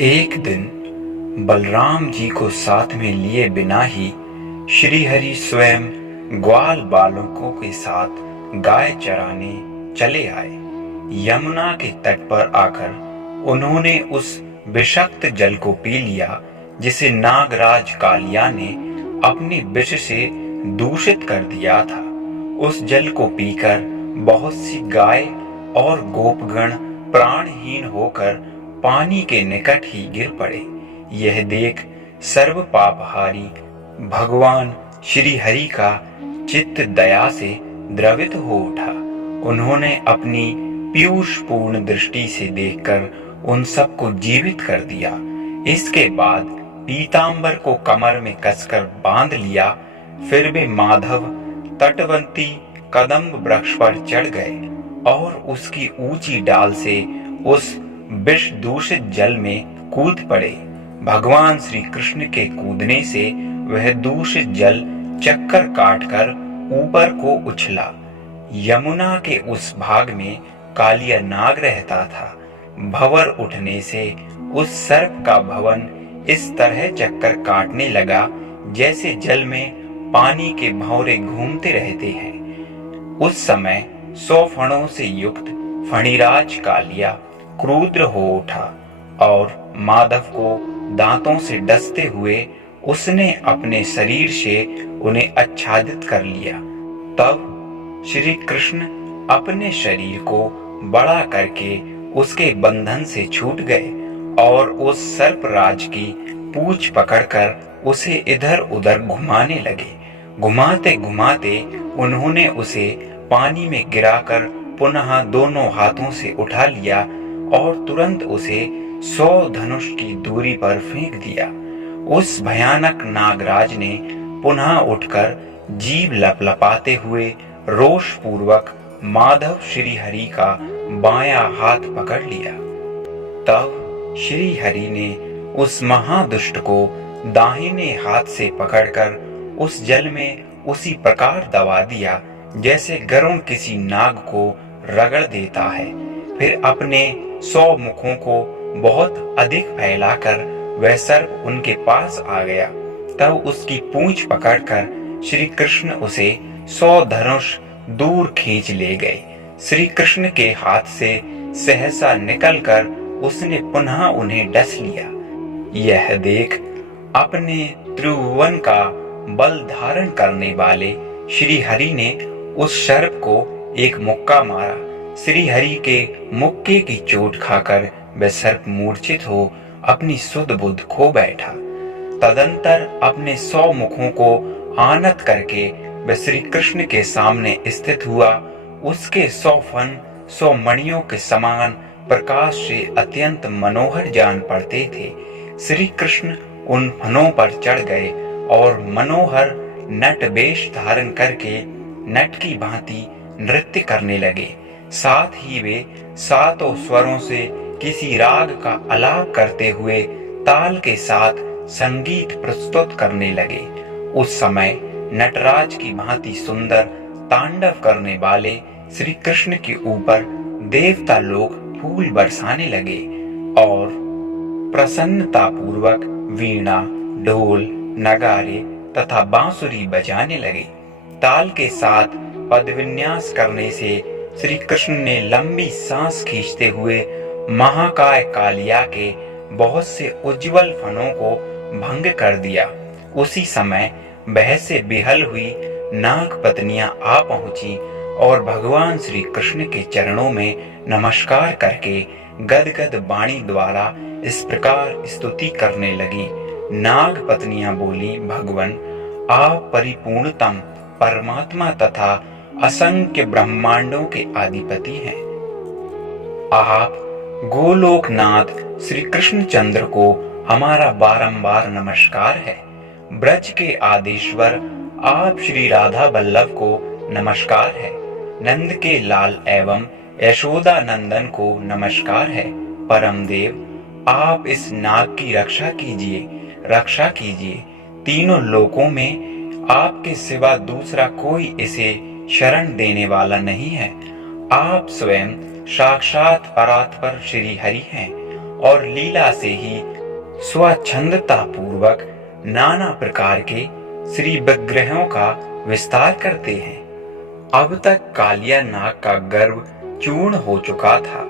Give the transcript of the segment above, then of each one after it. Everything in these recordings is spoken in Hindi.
एक दिन बलराम जी को साथ में लिए बिना ही श्री हरि स्वयं ग्वाल बालकों के साथ गाय चराने चले आए। यमुना के तट पर आकर उन्होंने उस विषक्त जल को पी लिया जिसे नागराज कालिया ने अपने विष से दूषित कर दिया था। उस जल को पीकर बहुत सी गाय और गोपगण प्राणहीन होकर पानी के निकट ही गिर पड़े। यह देख सर्व पापहारी भगवान श्री हरि का चित्त दया से द्रवित हो उठा। उन्होंने अपनी पीयूष पूर्ण दृष्टि से देखकर उन सबको जीवित कर दिया। इसके बाद पीतांबर को कमर में कसकर बांध लिया। फिर वे माधव तटवर्ती कदम्ब वृक्ष पर चढ़ गए और उसकी ऊंची डाल से उस विष दूषित जल में कूद पड़े। भगवान श्री कृष्ण के कूदने से वह दूषित जल चक्कर काटकर ऊपर को उछला। यमुना के उस भाग में कालिया नाग रहता था। भंवर उठने से उस सर्प का भवन इस तरह चक्कर काटने लगा जैसे जल में पानी के भंवरे घूमते रहते हैं। उस समय 100 फणों से युक्त फणिराज कालिया क्रुद्र हो उठा और माधव को दांतों से डसते हुए उसने अपने शरीर से उन्हें आच्छादित कर लिया। तब श्री कृष्ण अपने शरीर को बड़ा करके उसके बंधन से छूट गए और उस सर्पराज की पूंछ पकड़कर उसे इधर उधर घुमाने लगे। घुमाते घुमाते उन्होंने उसे पानी में गिराकर पुनः दोनों हाथों से उठा लिया और तुरंत उसे 100 धनुष की दूरी पर फेंक दिया। उस भयानक नागराज ने पुनः उठकर जीभ लपलपाते हुए रोष पूर्वक माधव श्री हरि का बायां हाथ पकड़ लिया। तब श्री हरि ने उस महादुष्ट को दाहिने हाथ से पकड़कर उस जल में उसी प्रकार दबा दिया जैसे गरुड़ किसी नाग को रगड़ देता है। फिर अपने 100 मुखों को बहुत अधिक फैलाकर वह सर्प उनके पास आ गया। तब उसकी पूंछ पकड़कर श्री कृष्ण उसे 100 धनुष दूर खींच ले गए। श्री कृष्ण के हाथ से सहसा निकलकर उसने पुनः उन्हें डस लिया। यह देख अपने त्रिभुवन का बल धारण करने वाले श्री हरि ने उस सर्प को एक मुक्का मारा। श्री हरि के मुक्के की चोट खाकर वह सर्प मूर्छित हो अपनी सुध बुध खो बैठा। तदंतर अपने 100 मुखों को आनत करके वह श्री कृष्ण के सामने स्थित हुआ। उसके 100 फन 100 मणियों के समान प्रकाश से अत्यंत मनोहर जान पड़ते थे। श्री कृष्ण उन फनों पर चढ़ गए और मनोहर नट वेश धारण करके नट की भांति नृत्य करने लगे। साथ ही वे 7 स्वरों से किसी राग का आलाप करते हुए ताल के साथ संगीत प्रस्तुत करने लगे। उस समय नटराज की भांति सुंदर तांडव करने वाले श्री कृष्ण के ऊपर देवता लोग फूल बरसाने लगे और प्रसन्नता पूर्वक वीणा, ढोल, नगारे तथा बांसुरी बजाने लगे। ताल के साथ पदविन्यास करने से श्री कृष्ण ने लंबी सांस खींचते हुए महाकाय कालिया के बहुत से उज्जवल फनों को भंग कर दिया। उसी समय वह से बिहल हुई नाग पत्नियां आ पहुंची और भगवान श्री कृष्ण के चरणों में नमस्कार करके गदगद वाणी द्वारा इस प्रकार स्तुति करने लगी। नाग पत्नियां बोली, भगवान आप परिपूर्णतम परमात्मा तथा असंख्य ब्रह्मांडों के अधिपति हैं। आप गोलोकनाथ श्री कृष्णचंद्र को हमारा बारंबार नमस्कार है। ब्रज के आदेश्वर आप श्री राधा वल्लभ को नमस्कार है। नंद के लाल एवं यशोदा नंदन को नमस्कार है। परम देव आप इस नाग की रक्षा कीजिए। तीनों लोकों में आपके सिवा दूसरा इसे इसे शरण देने वाला नहीं है। आप स्वयं साक्षात परात्पर श्री हरि हैं और लीला से ही स्वच्छंदता पूर्वक नाना प्रकार के श्री विग्रहों का विस्तार करते हैं। अब तक कालिया नाग का गर्व चूर्ण हो चुका था,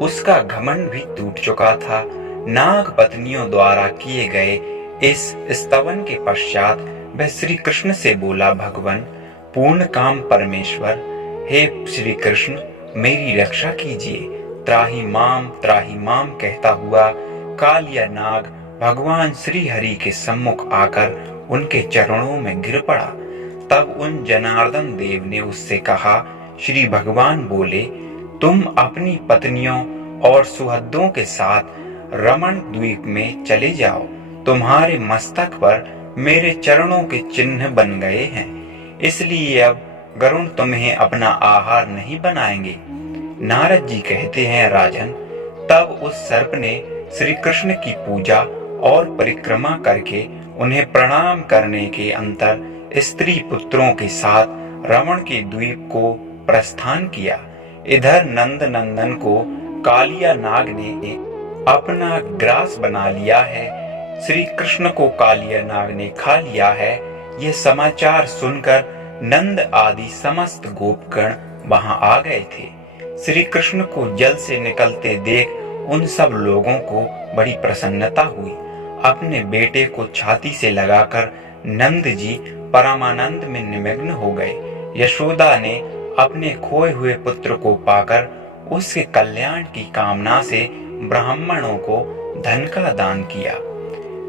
उसका घमंड भी टूट चुका था। नाग पत्नियों द्वारा किए गए इस स्तवन के पश्चात वह श्री कृष्ण से बोला, भगवान पूर्ण काम परमेश्वर, हे श्री कृष्ण मेरी रक्षा कीजिए। त्राहि माम कहता हुआ कालिया नाग भगवान श्री हरि के सम्मुख आकर उनके चरणों में गिर पड़ा। तब उन जनार्दन देव ने उससे कहा, श्री भगवान बोले, तुम अपनी पत्नियों और सुहृदों के साथ रमण द्वीप में चले जाओ, तुम्हारे मस्तक पर मेरे चरणों के चिन्ह बन गए हैं, इसलिए अब गरुण तुम्हें अपना आहार नहीं बनाएंगे। नारद जी कहते हैं, राजन तब उस सर्प ने श्री कृष्ण की पूजा और परिक्रमा करके उन्हें प्रणाम करने के अंतर स्त्री पुत्रों के साथ रमण के द्वीप को प्रस्थान किया। इधर नंद नंदन को कालिया नाग ने अपना ग्रास बना लिया है, श्री कृष्ण को कालिया नाग ने खा लिया है। यह समाचार सुनकर नंद आदि समस्त गोपगण वहां आ गए थे। श्री कृष्ण को जल से निकलते देख उन सब लोगों को बड़ी प्रसन्नता हुई। अपने बेटे को छाती से लगाकर नंद जी परमानंद में निमग्न हो गए। यशोदा ने अपने खोए हुए पुत्र को पाकर उसके कल्याण की कामना से ब्राह्मणों को धन का दान किया।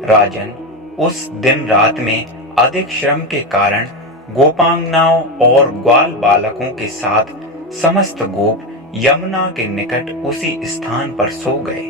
राजन उस दिन रात में अधिक श्रम के कारण गोपांगनाओं और ग्वाल बालकों के साथ समस्त गोप यमुना के निकट उसी स्थान पर सो गए।